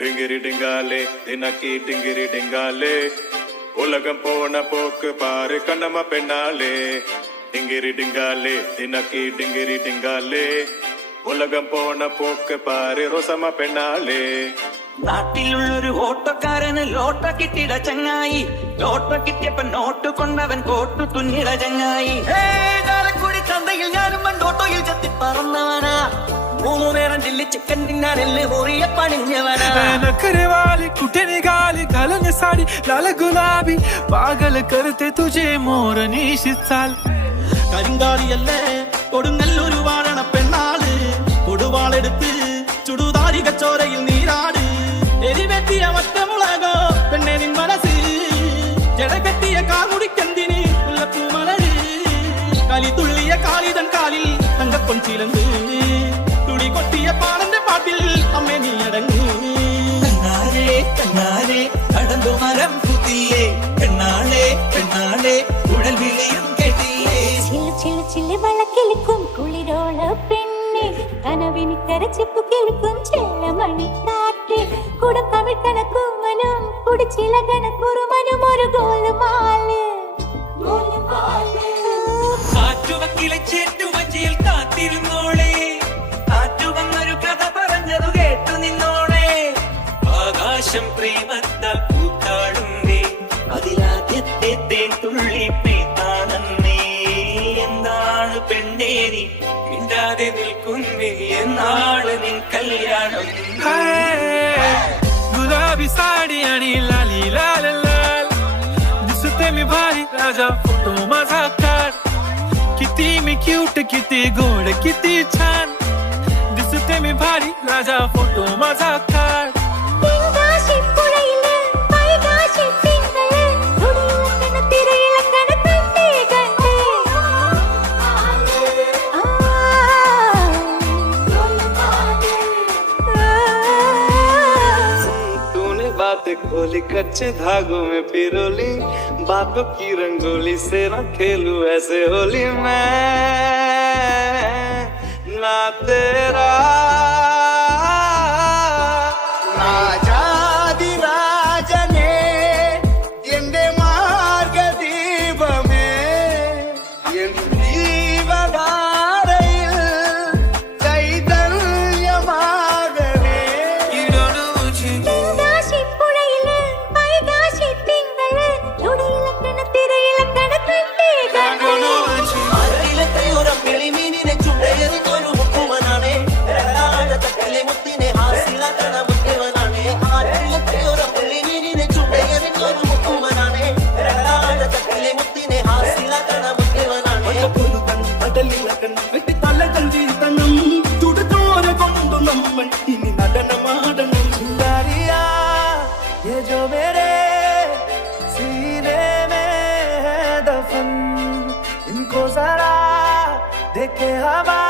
டிங்கிரி டிங்காலே தினக்கி டிங்கிரி டிங்காலே உலகம் போன போக்கு பாரு கண்ணம்மா பெண்ணாலே டிங்கிரி டிங்காலே தினக்கி டிங்கிரி டிங்காலே உலகம் போன போக்கு பாரு റോസമ്മ പെണ്ണാലേ നാട്ടിലുള്ളൊരു ഓട്ടക്കാരന് ലോട്ട കിട്ടിട ചങ്ങായി ലോട്ട കിട്ടിയപ്പോ നോട്ട് കൊണ്ടവൻ കോട്ടു തുന്നിട ചങ്ങായി ചാലക്കുടി ചന്തയിൽ ഞാനും ഓട്ടോയിൽ ചത്തി പറന്നവനാ 3 നേരം ചില്ലി ചിക്കൻ തിന്നാനെല്ല് പൊറിയ പണിഞ്ഞവനാ कुटने गाली गलन साड़ी लाल गुलाबी पागल करते तुझे मोर निश्चित साल കരിങ്കാലിയല്ലേ കൊടുങ്ങല്ലൂരു വാഴണ പെണ്ണാള് കൊടുവാളെടുത്ത് ചുടുതാരി കച്ചോരയിൽ നീരാട് എരിവെട്ടിയ ഒറ്റമുളകോ പെണ്ണെ നിൻ മനസ്സ് ജടകെട്ടിയ കാമുടിക്കെന്തിന് മുല്ലപ്പൂമലര് കലി തുള്ളിയ കാളിതൻ കാലിൽ തങ്കപ്പൊൻചിലന്ത് തുടി കൊട്ടിയ പാടന്റെ പാട്ടിൽ അമ്മ നീ അടങ്ങ് കണ്ണാരേ കണ്ണാരേ കടമ്പു മരം കുത്തിയേ പെണ്ണാളെ പെണ്ണാളെ ഉടൽ വിളിയും കേട്ടിയേ ചില ചില വളക്കിളിക്കും കുളിരോള പെണ്ണെ കനവിനിക്കര ചെപ്പു കേൾക്കും ചെല്ലമണി കാറ്റ് കുടം കവിൾ കണക്കുമനും കുടിച്ചില കണക്കുറുമനും ഒരു ഗോലുമാല് കാറ്റുവക്കിലെ ചേറ്റുവച്ചിയിൽ കാത്തിരുന്നോളെ കാറ്റു വന്നൊരു കഥ പറഞ്ഞതു കേട്ടു നിന്നോളെ ആകാശം പ്രേമത്താൽ പൂത്താടുന്നേ അതിലാദ്യത്തെ തേൻ തുള്ളി പെയ്ത്താണെന്നേ എന്താണ് പെണ്ണേരി മിണ്ടാതെ നിൽക്കുന്നേ എന്നാള് നിൻ കല്യാണം गुलाबी साडी आणि लाली लाल लाल दिसते मी भारी राजा फोटो माझा काढ किती मी क्यूट किती गोड किती छान दिसते मी भारी राजा फोटो माझा काढ बात खोली कच्चे धागों में पिरोली बातों की रंगोली से न खेलू ऐसे होली मैं ना तेरा ना जादी राजने എന്റെ മാർഗദീപമേ എൻ ജീവധാരയിൽ ചൈതന്യമാകവേ ഇനി നടനമാടണം चिंगारिया ये जो मेरे सीने में है दफन इनको जरा देखे हवा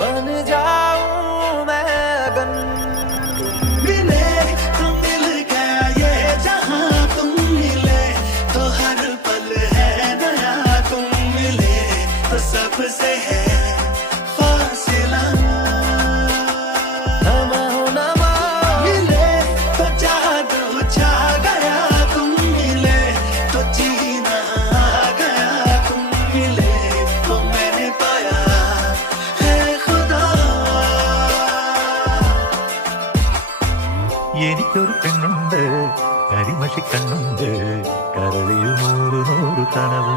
बन जाऊं मैं अगन मिले तो मिल गया ये जहां तुम मिले तो हर पल है नया तुम मिले तो सबसे है फासिला मिले तो जादू छा गया तुम मिले तो जीना आ गया तुम मिले तो मैंने पाया है खुदा എനിക്കൊരു പെണ്ണുണ്ട് കരിമഷി കണ്ണുണ്ട് കരളിൽ 100 കനവ്